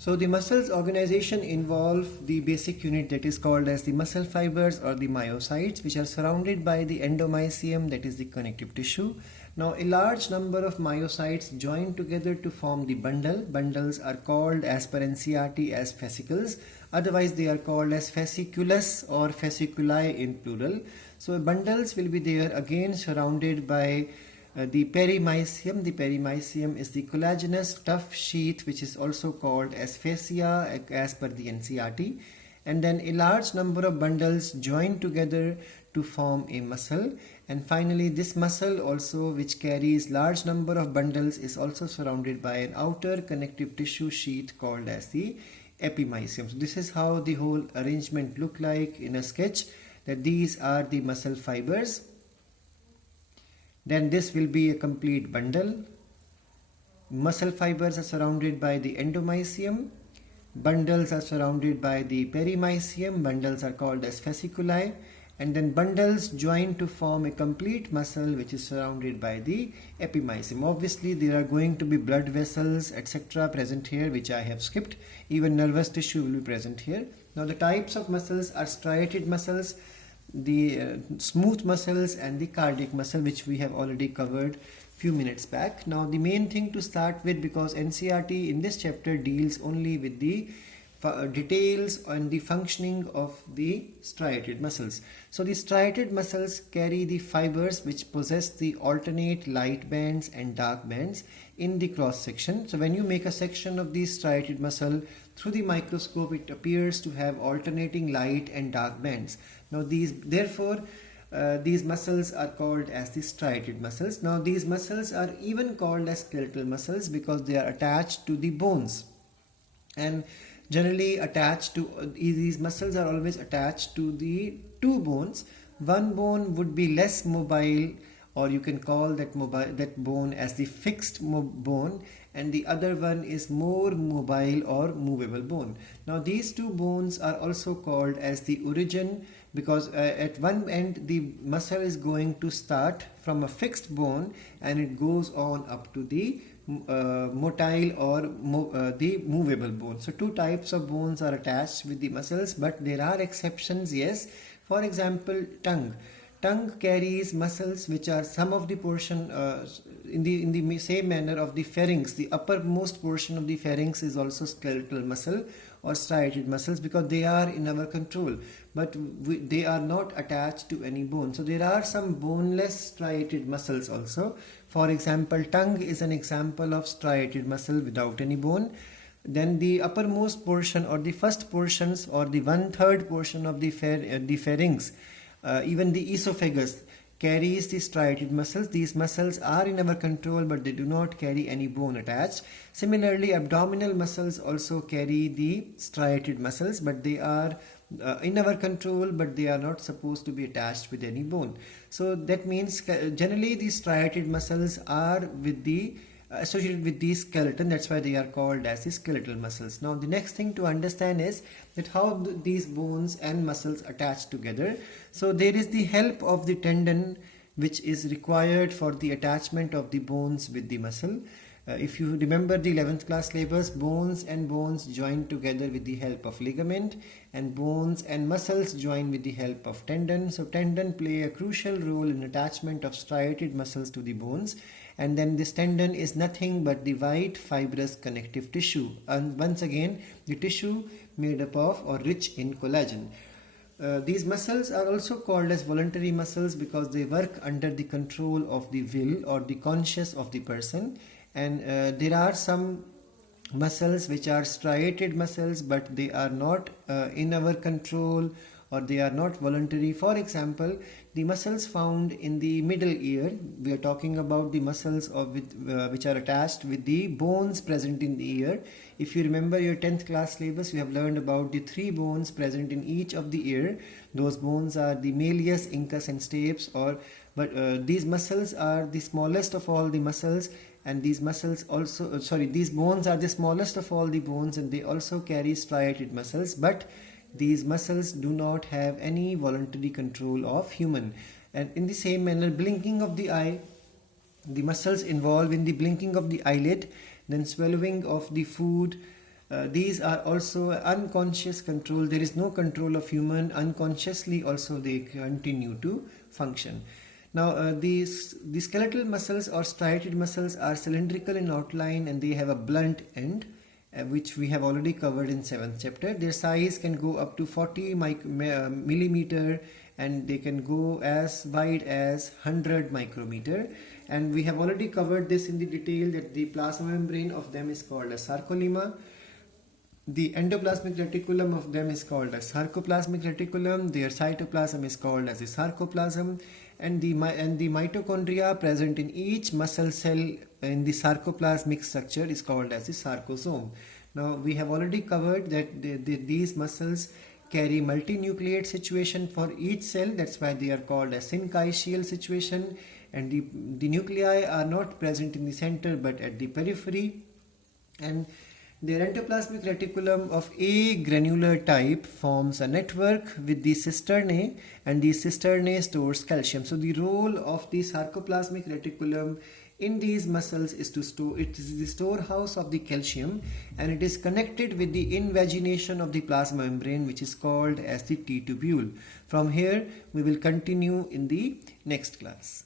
So the muscles organization involve the basic unit that is called as the muscle fibers or the myocytes, which are surrounded by the endomysium, that is the connective tissue. Now a large number of myocytes join together to form the bundle. Bundles are called as per NCERT as fascicles. Otherwise they are called as fasciculus or fasciculi in plural. So bundles will be there again surrounded by the perimysium. The perimysium is the collagenous tough sheath which is also called as fascia as per the NCERT. And then a large number of bundles join together to form a muscle. And finally this muscle also, which carries large number of bundles, is also surrounded by an outer connective tissue sheath called as the epimysium. So this is how the whole arrangement look like in a sketch, that these are the muscle fibers. Then this will be a complete bundle. Muscle fibers are surrounded by the endomysium. Bundles are surrounded by the perimysium. Bundles are called as fasciculi. And then bundles join to form a complete muscle which is surrounded by the epimysium. Obviously there are going to be blood vessels etc. present here, which I have skipped. Even nervous tissue will be present here. Now the types of muscles are striated muscles, the smooth muscles, and the cardiac muscle, which we have already covered few minutes back. Now the main thing to start with, because NCERT in this chapter deals only with the details on the functioning of the striated muscles. So the striated muscles carry the fibers which possess the alternate light bands and dark bands in the cross section. So when you make a section of the striated muscle through the microscope, it appears to have alternating light and dark bands. Now these muscles are called as the striated muscles. Now these muscles are even called as skeletal muscles because they are attached to the bones, and generally attached to these muscles are always attached to the two bones. One bone would be less mobile, or you can call that bone as the fixed bone, and the other one is more mobile or movable bone. Now these two bones are also called as the origin, because at one end the muscle is going to start from a fixed bone and it goes on up to the motile or the movable bone. So two types of bones are attached with the muscles, but there are exceptions, yes. For example, tongue carries muscles which are some of the portion in the same manner of the pharynx. The uppermost portion of the pharynx is also skeletal muscle or striated muscles, because they are in our control, but they are not attached to any bone. So there are some boneless striated muscles also. For example, tongue is an example of striated muscle without any bone. Then the uppermost portion, or the first portions, or the 1/3 portion of the pharynx, even the esophagus, carries the striated muscles. These muscles are in our control, but they do not carry any bone attached. Similarly, abdominal muscles also carry the striated muscles, but they are in our control, but they are not supposed to be attached with any bone. So that means generally these striated muscles are associated with the skeleton. That's why they are called as the skeletal muscles. Now the next thing to understand is that how these bones and muscles attach together. So there is the help of the tendon which is required for the attachment of the bones with the muscle. If you remember the 11th class syllabus, bones and bones join together with the help of ligament, and bones and muscles join with the help of tendon. So tendon play a crucial role in attachment of striated muscles to the bones. And then this tendon is nothing but the white fibrous connective tissue, and once again the tissue made up of or rich in collagen. These muscles are also called as voluntary muscles because they work under the control of the will or the conscious of the person. And there are some muscles which are striated muscles, but they are not in our control, or they are not voluntary. For example, the muscles found in the middle ear, we are talking about the muscles which are attached with the bones present in the ear. If you remember your 10th class syllabus, we have learned about the 3 bones present in each of the ear. Those bones are the malleus, incus and stapes. These muscles are the smallest of all the muscles, and these muscles also, these bones are the smallest of all the bones, and they also carry striated muscles, but these muscles do not have any voluntary control of human. And in the same manner, blinking of the eye, the muscles involved in the blinking of the eyelid, then swallowing of the food, these are also unconscious control. There is no control of human. Unconsciously also they continue to function. Now the skeletal muscles or striated muscles are cylindrical in outline and they have a blunt end, which we have already covered in 7th chapter. Their size can go up to 40 millimeter and they can go as wide as 100 micrometer. And we have already covered this in the detail that the plasma membrane of them is called a sarcolemma. The endoplasmic reticulum of them is called a sarcoplasmic reticulum. Their cytoplasm is called as a sarcoplasm. And the mitochondria present in each muscle cell in the sarcoplasmic structure is called as the sarcosome. Now we have already covered that these muscles carry multinucleate situation for each cell. That's why they are called a syncytial situation. And the nuclei are not present in the center but at the periphery. And their endoplasmic reticulum of A granular type forms a network with the cisternae, and the cisternae stores calcium. So the role of the sarcoplasmic reticulum in these muscles is to store, it is the storehouse of the calcium, and it is connected with the invagination of the plasma membrane, which is called as the T tubule. From here we will continue in the next class.